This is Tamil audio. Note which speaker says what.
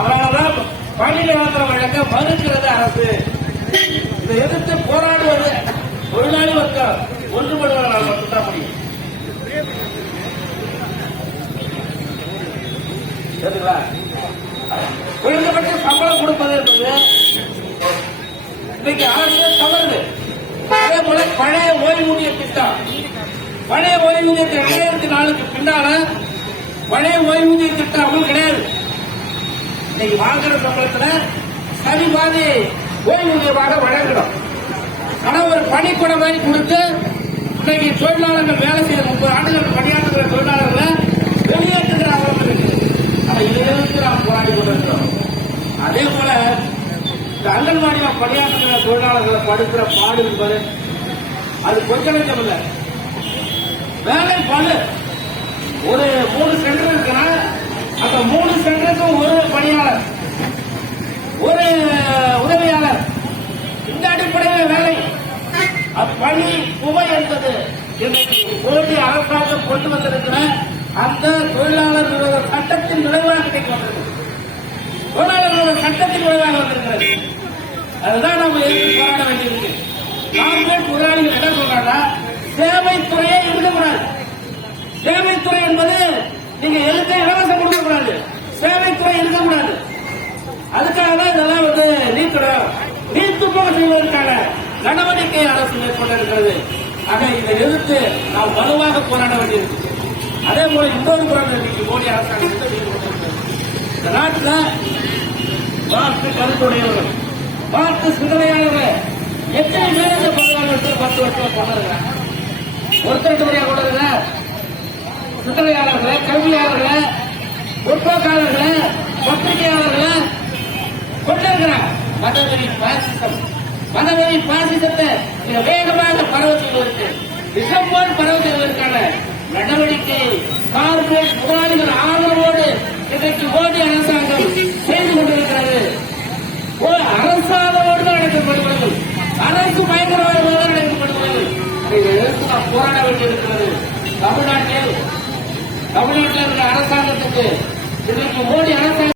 Speaker 1: அதனாலதான் பணி நிரந்தரம் வழங்க மறுக்கிறது அரசு. இதை எதிர்த்து போராடுவது தொழிலாளி வர்க்கம் ஒன்றுபடுவதால் மட்டும்தான் முடியும். குறைந்தபட்ச சம்பளம் கொடுப்பது என்பது இன்னைக்கு அரசு தவறுது. அதே போல பழைய ஓய்வூதிய திட்டம். பழைய ஓய்வூதிய ரெண்டாயிரத்தி நாலுக்கு பின்னால பழைய ஓய்வூதிய திட்டம் அமல் கிடையாது. இன்னைக்கு வாங்குற சம்பளத்துல சரி பாதி ஓய்வூதியமாக வழங்கணும். ஆனா ஒரு பணிக்கூட மாதிரி கொடுத்து இன்னைக்கு தொழிலாளர்கள் வேலை செய்யற முப்பது ஆண்டுகள் பணியாற்றுகிற தொழிலாளர்களை வெளியேற்றுகிற அவலம் இருக்கு. ஆனா இதை நாம் போராடி கொண்டிருக்கிறோம். அதே போல இந்த அங்கன்வாடியில் பணியாற்றுகிற தொழிலாளர்களை படுக்கிற பாடு என்பது அது கொஞ்ச நெஞ்சம் இல்லை. வேலை பாடு ஒரு மூணு சென்டர் இருக்குன்னா அந்த மூணு சென்டருக்கும் ஒரு பணியாளர் ஒரு உதவியாளர். இந்த அடிப்படையில் வேலை. அப்பணி புகை என்பது இன்றைக்கு மோடி அரசாங்கம் கொண்டு வந்திருக்கிற அந்த தொழிலாளர் விரோத சட்டத்தின் விளைவாக இன்னைக்கு வந்திருக்கிறது. தொழிலாளர் விரோத சட்டத்தின் விளைவாக வந்திருக்கிறது. அதுதான் நம்ம எதிர்த்து போராட வேண்டியிருக்கு நாங்கள் முதலாளிகள் என்ன சொல்றாங்க சேவைத்துறையை எழுதக்கூடாது சேவைத்துறை என்பது நீங்க எழுத சேவைத்துறை இருக்கக்கூடாது அதுக்காக தான் இதெல்லாம் வந்து நீக்கணும். நீத்து போக செய்வதற்கான நடவடிக்கை அரசு மேற்கொண்டிருக்கிறது. ஆக இதை எதிர்த்து நாம் வலுவாக போராட வேண்டியிருக்கு. அதே போல இன்னொரு போராட்டம் இன்னைக்கு மோடி அரசாங்கம் இந்த நாட்டில் மாற்று கருத்துடையவர்கள் மாற்று சிந்தனையாளர்கள் எத்தனை பேர் இந்த பதினாலு வருஷம் பத்து வருஷம் கொண்டிருக்கிறாங்க? ஒருத்தர் முறையாக முறையா கொண்டிருக்க சிந்தனையாளர்களை கல்வியாளர்களை மதவெறி பாசிசம் மதவெறி பாசிசத்தை மிக வேகமாக பரவ செய்வதற்கு விஷம் போல் பரவ செய்வதற்கான நடவடிக்கை கார்பரேட் முதலாளிகள் ஆதரவோடு இன்றைக்கு மோடி அரசாங்கம் செய்து கொண்டிருக்கிறது. ஓ, அரசாங்கமோடு தான் நடக்கப்படுகிறது அரசு பயங்கரவாதமாக தான் நடக்கப்படுகிறது அதை எதிர்த்து நாம் போராட வேண்டியிருக்கிறது. தமிழ்நாட்டில் தமிழ்நாட்டில் இருக்கிற அரசாங்கத்துக்கு இன்றைக்கு மோடி அரசாங்கம்